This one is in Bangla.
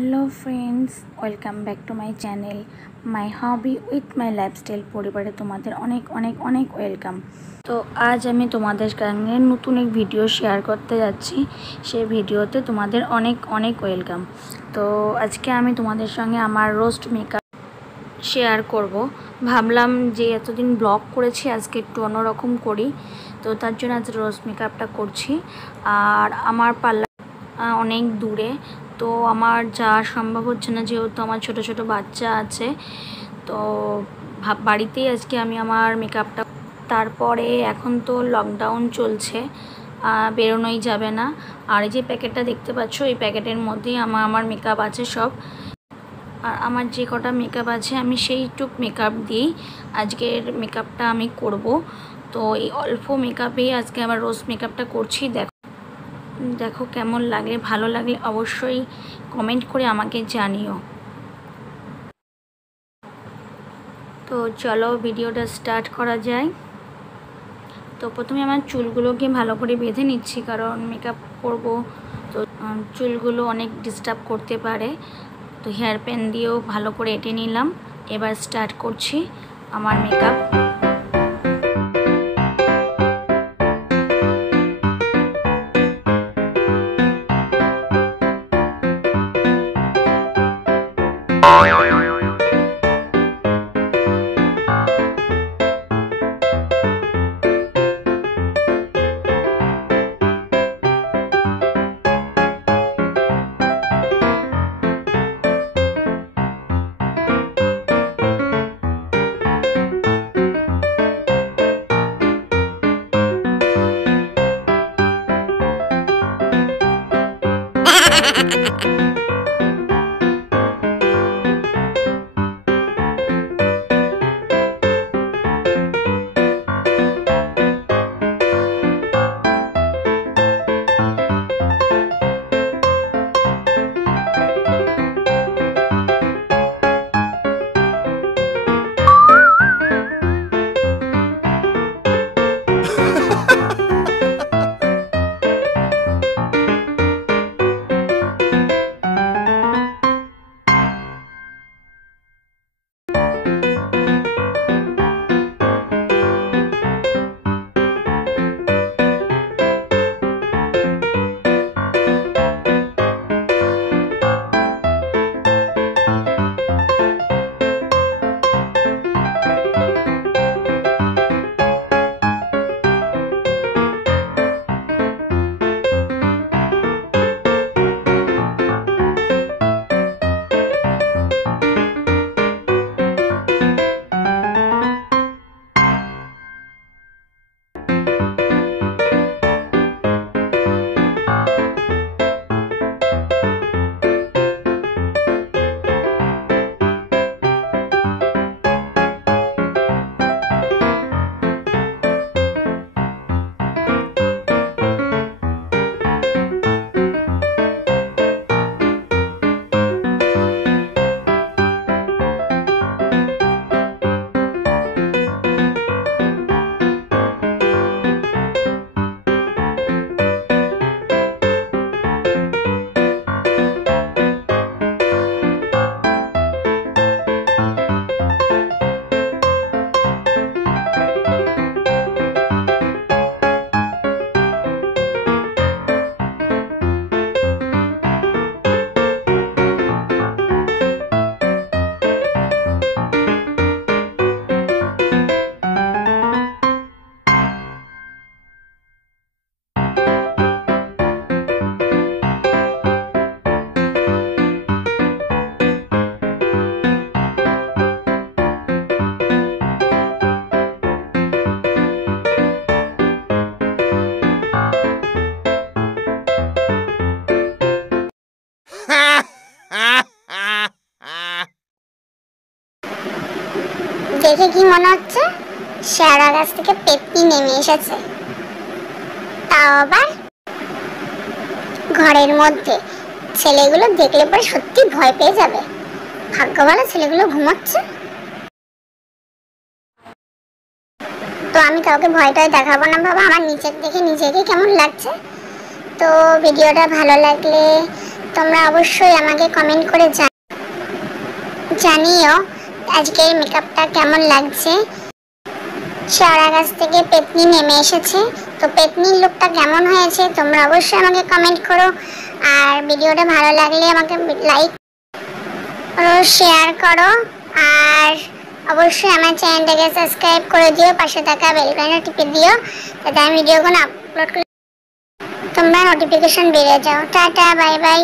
Hello friends welcome back to my channel my hobby with my lifestyle परिवारे तुम्हारे अनेक अनेक अनेक वेलकम। तो आज आमी तुम्हारे संगे नतून एक भिडियो शेयर करते जाচ্ছি সেই ভিডিওতে তোমাদের अनेक अनेक वेलकम। तो आज के आमी तुम्हारे संगे आमार रोस्ट मेकअप शेयर करब। भाबलाम जे एतदिन ब्लग करेছি আজকে একটু অন্যরকম করি, তো তার জন্য আজ রোস্ট মেকআপটা করছি। আর আমার পার্লার অনেক দূরে, তো আমার যাওয়া সম্ভব হচ্ছে না যেহেতু আমার ছোট ছোট বাচ্চা আছে। তো বাড়িতেই আজকে আমি আমার মেকআপটা, তারপরে এখন তো লকডাউন চলছে, বেরোনোই যাবে না। আর এই যে প্যাকেটটা দেখতে পাচ্ছ, এই প্যাকেটের মধ্যেই আমার মেকআপ আছে সব। আর আমার যে কটা মেকআপ আছে আমি সেইটুক মেকআপ দিয়েই আজকের মেকআপটা আমি করব। তো এই অল্প মেকআপেই আজকে আমার রোস্ট মেকআপটা করছি। দেখো কেমন লাগলে, ভালো লাগলে অবশ্যই কমেন্ট করে আমাকে জানিও। তো চলো ভিডিওটা স্টার্ট করা যায়। তো প্রথমে আমার চুলগুলোকে ভালো করে বেঁধে নিচ্ছি, কারণ মেকআপ করব তো চুলগুলো অনেক ডিস্টার্ব করতে পারে। তো হেয়ার প্যান দিয়েও ভালো করে এঁটে নিলাম। এবার স্টার্ট করছি আমার মেকআপ। দেখে কি মনে হচ্ছে শেয়ারা গাছ থেকে পেত্তি নেমে এসেছে, তাও আবার ঘরের মধ্যে। ছেলেগুলো দেখলে পরে সত্যি ভয় পেয়ে যাবে। ভাগ্য ভালো ছেলেগুলো ঘুমাচ্ছে। তো আমি কাউকে ভয়টাই দেখাবো না বাবা, আমার নিচের দেখে নিজেকে কেমন লাগছে। তো ভিডিওটা ভালো লাগলে তোমরা অবশ্যই আমাকে কমেন্ট করে জানিও আজকের মেকআপটা কেমন লাগছে। শেওড়া গাছ থেকে পেতনি নেমে এসেছে, তো পেতনির লুকটা কেমন হয়েছে তোমরা অবশ্যই আমাকে কমেন্ট করো। আর ভিডিওটা ভালো লাগলে আমাকে লাইক করো, শেয়ার করো, আর অবশ্যই আমার চ্যানেলটাকে সাবস্ক্রাইব করে দিও, পাশে থাকা বেল আইকনটা টিপে দিও, যাতে আমি ভিডিওগুলো আপলোড করলে তোমরা নোটিফিকেশন পেয়ে যাও। Tata, bye bye.